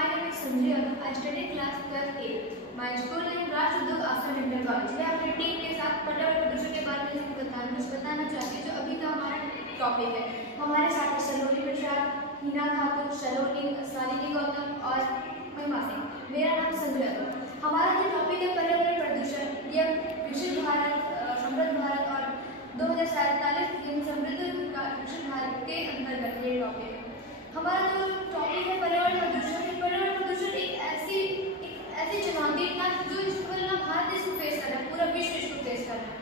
My name is Sanjay Agam. I study class 12A. My school name राज उद्योग आश्रम inter college. मैं अपनी team के साथ पर्यावरण प्रदूषण के बारे में कुछ बताना चाहती हूँ, जो अभी का हमारा टॉपिक है। हमारे साथ सलोनी प्रसाद, हिना खातून, सलोनी, सालिनी गौतम और महिमा सिंह। मेरा नाम संजय अगम। हमारा जो टॉपिक है पर्यावरण प्रदूषण, यह विकसित भारत, समृद्ध भारत और 2047 समृद्ध विकसित भारत के अंतर्गत ये टॉपिक है। हमारा जो टॉपिक है पर्यावरण प्रदूषण एक ऐसी चुनौती है जो इसको ना भारत देश को फेस कर रहा है, पूरा विश्व इसको फेस कर रहा है।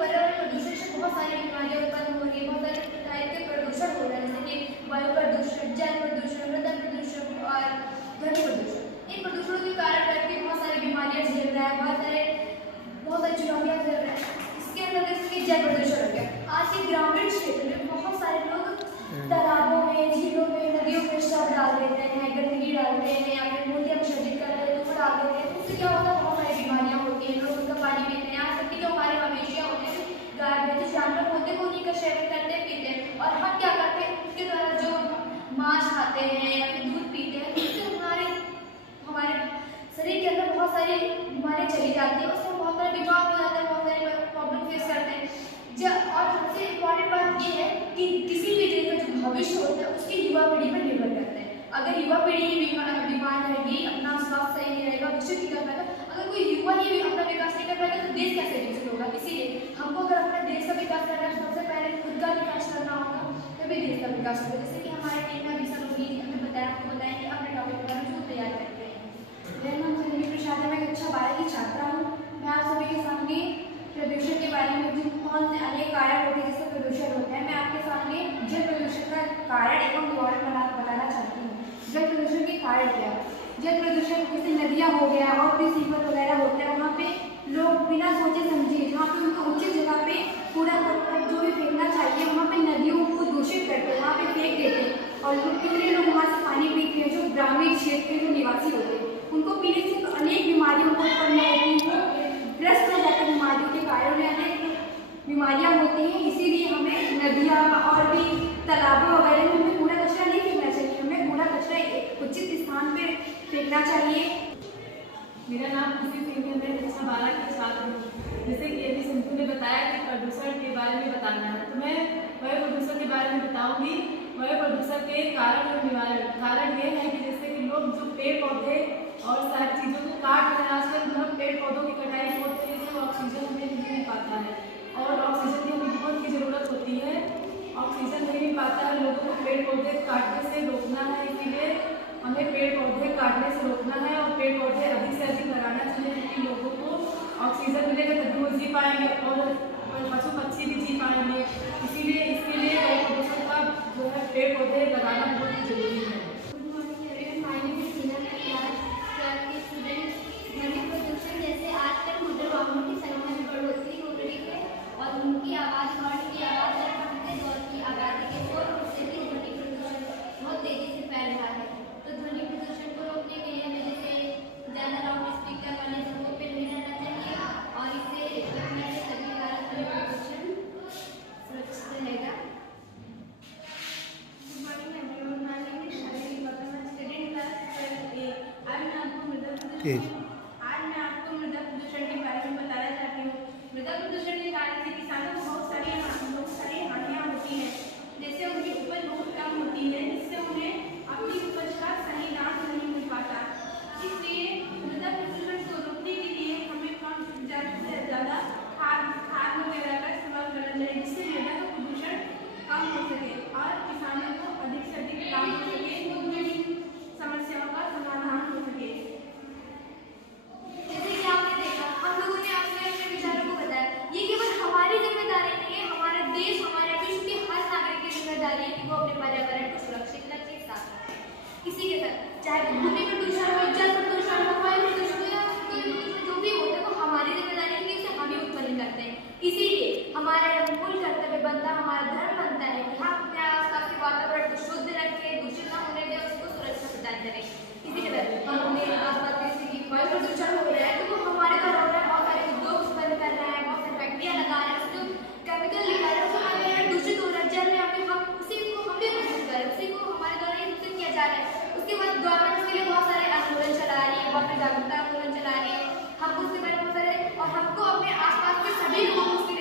पर्यावरण प्रदूषण से बहुत सारी बीमारियां उत्पन्न हो रही है, बहुत सारे टाइप के प्रदूषण हो रहे हैं, जैसे कि वायु प्रदूषण, जल प्रदूषण, मृदा प्रदूषण और ध्वनि प्रदूषण। इन प्रदूषणों के कारण व्यक्ति बहुत सारी बीमारियां झेल रहा है, बहुत सारी चुनौतियां झेल रहा है। इसके अंदर जैसे कि जल प्रदूषण हो गया। आज के ग्रामीण क्षेत्र में बहुत सारे लोग तालाबों में, झीलों में, नदियों में शव डाल देते हैं, गंदगी डालते हैं या फिर मूर्तियां विसर्जित कर देते हैं, तो डाल देते हैं। उससे क्या होता है, बहुत सारी बीमारियां होती हैं, लोग उनका पानी पीते हैं। यहाँ तक कि जो हमारे मवेशियाँ होते हैं, गाय भैंस जानवर होते हैं, वो उन्हीं का सेवन करते हैं, पीते हैं। और हम क्या करते हैं, उसके द्वारा जो मांस खाते हैं या फिर दूध पीते हैं, उससे हमारे शरीर के अंदर बहुत सारी बीमारियां चली जाती है, उससे बहुत सारे बीमार हो जाते हैं, बहुत सारे प्रॉब्लम फेस करते हैं। और सबसे इम्पॉर्टेंट बात ये है कि किसी भी देश का जो भविष्य होता है उसकी युवा पीढ़ी पर निर्भर करता है। अगर युवा पीढ़ी ही बीमार रहेगी, अपना स्वास्थ्य सही नहीं रहेगा, विकसित नहीं कर पाएगा, अगर कोई युवा ही अपना विकास नहीं कर पाएगा तो देश कैसे विकसित होगा। इसीलिए हमको अगर अपने देश का विकास करना है, सबसे पहले खुद का विकास करना होगा, तभी देश का विकास होगा। जैसे कि हमारे टीम में अभी सलोनी जी हमें बताएंगे अपने टॉपिक पर जो तैयार करते हैं। मेरा नाम सलोनी प्रसाद है, मैं कक्षा 12 की छात्रा हूँ। मैं आप सभी के सामने प्रदूषण के बारे में जो कौन से अनेक कारण होते हैं जिससे प्रदूषण होता है, मैं आपके सामने जल प्रदूषण का कारण एवं निवारण बताना चाहती हूँ। जल प्रदूषण के कारण क्या है? जल प्रदूषण जैसे नदियाँ हो गया और भी सीवर वगैरह होते हैं, वहाँ पे लोग बिना सोचे समझे, जहाँ पे उनको उचित जगह पे कूड़ा करकट जो भी फेंकना चाहिए, वहाँ पे नदियों को दूषित करते हैं, वहाँ पे फेंक देते हैं। और कितने लोग वहाँ से पानी पीते हैं, जो ग्रामीण क्षेत्र के जो निवासी होते हैं, उनको पीने से अनेक बीमारियों को उत्पन्न होती है, ग्रस्त हो जाते हैं बीमारियों के कारण, अनेक बीमारियां होती हैं। इसीलिए हमें नदियाँ और भी तालाबों वगैरह में हमें कूड़ा कचरा नहीं फेंकना चाहिए, हमें कूड़ा कचरा एक उचित स्थान पर फेंकना चाहिए। मेरा नाम खुशी सिंह है, मैं कक्षा 12 की छात्र हूँ। जैसे कि अभी सिंधु ने बताया कि प्रदूषण के बारे में बताना है, तो मैं वायु प्रदूषण के बारे में बताऊँगी। वायु प्रदूषण के कारण और निवारण कारण ये है कि जैसे कि लोग जो पेड़ पौधे और सारी चीज़ों को काट रहे हैं, आजकल मतलब पेड़ पौधों की कटाई बहुत तेज है, ऑक्सीजन हमें नहीं मिल पाता है और ऑक्सीजन की हमें बहुत की ज़रूरत होती है। ऑक्सीजन नहीं मिल पाता है, लोगों को पेड़ पौधे काटने से रोकना है, इसीलिए हमें पेड़ पौधे काटने से रोकना है और पेड़ पौधे अधिक से अधिक लगाना चाहिए, क्योंकि लोगों को ऑक्सीजन मिलेगा तभी वो जी पाएंगे और पशु पक्षी भी जी पाएंगे। इसीलिए इसके लिए वायु प्रदूषण का जो है पेड़ पौधे लगाना बहुत ही जरूरी है। ध्वनि प्रदूषण जैसे आजकल मोटर वाहनों की संख्या में बढ़ोतरी हो रही है और उनकी आवाज़, हॉर्न की आवाज़ और बढ़ते दौर की आबादी के शोर से भी ध्वनि प्रदूषण बहुत तेजी से फैल रहा है। तो ध्वनि प्रदूषण को रोकने के लिए हमें जैसे ज़्यादा लाउड स्पीकर वाले जगहों पर नहीं रहना चाहिए और इससे रखने से सभी द्वारा ध्वनि प्रदूषण सुरक्षित रहेगा। आज मैं आपको मृदा प्रदूषण के बारे में बताना चाहती हूँ। मृदा प्रदूषण के कारण से किसानों को बहुत सारी हानियाँ होती हैं, जैसे उनकी उपज बहुत कम होती है, जिससे उन्हें अपनी उपज का सही दाम नहीं मिल पाता। इसलिए मृदा प्रदूषण को रोकने के लिए हमें ज़्यादा से ज़्यादा खाद वगैरह का इस्तेमाल करना चाहिए, जिससे मृदा का प्रदूषण कम हो सके और किसानों को अधिक से अधिक लाभ हो सके, उनकी समस्याओं का समाधान हो सके।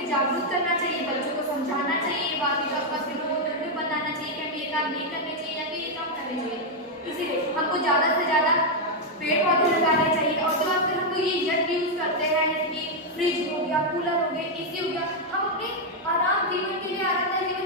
जागरूक करना चाहिए, बच्चों को समझाना चाहिए, बाकी का आपस में लोगों को बताना चाहिए कि हमें ये काम नहीं करने चाहिए या फिर ये काम करने चाहिए। इसीलिए हमको ज़्यादा से ज़्यादा पेड़ पौधे लगाने चाहिए। और जो आजकल हम लोग ये यंत्र यूज करते हैं, जैसे कि फ्रिज हो गया, कूलर हो गया, एसी हो गया, हम अपने आराम जीवन के लिए, आरामदायक जीवन